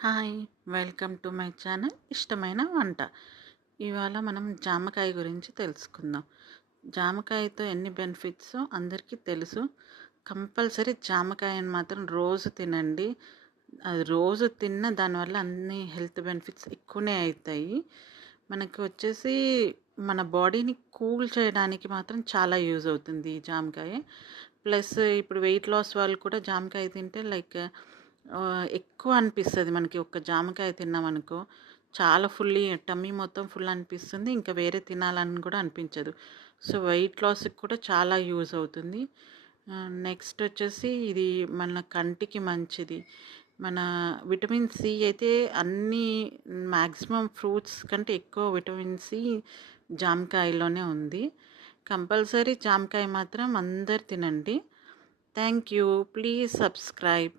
Hi! Welcome to my channel ఇష్టమైన వంట. ఇవాళ మనం జామకాయ గురించి తెలుసుకుందాం. జామకాయతో ఎన్ని బెనిఫిట్సో అందరికీ తెలుసు. కంపల్సరీ జామకాయని మాత్రం రోజు తినండి. అది రోజు తిన్న దానివల్ల అన్ని హెల్త్ బెనిఫిట్స్ ఎక్కువనే అయితాయి. మనకి వచ్చేసి మన బాడీని కూల్ చేయడానికి మాత్రం చాలా యూజ్ అవుతుంది ఈ జామకాయ. ప్లస్ ఇప్పుడు వెయిట్ లాస్ వాళ్ళు కూడా జామకాయ తింటే ఎక్కువ అనిపిస్తది మనకి. ఒక్క జామకాయ తిన్నామనుకో, చాలా టమ్మీ మొత్తం ఫుల్ అనిపిస్తుంది. ఇంకా వేరే తినాలని కూడా అనిపించదు. సో, వెయిట్ లాస్‌కి కూడా చాలా యూజ్ అవుతుంది. నెక్స్ట్ వచ్చేసి ఇది మన కంటికి మంచిది. మన విటమిన్ సి అయితే అన్నీ మాక్సిమం ఫ్రూట్స్ కంటే ఎక్కువ విటమిన్ సి జామకాయలోనే ఉంది. కంపల్సరీ జామకాయ మాత్రం అందరూ తినండి. Thank you. Please subscribe.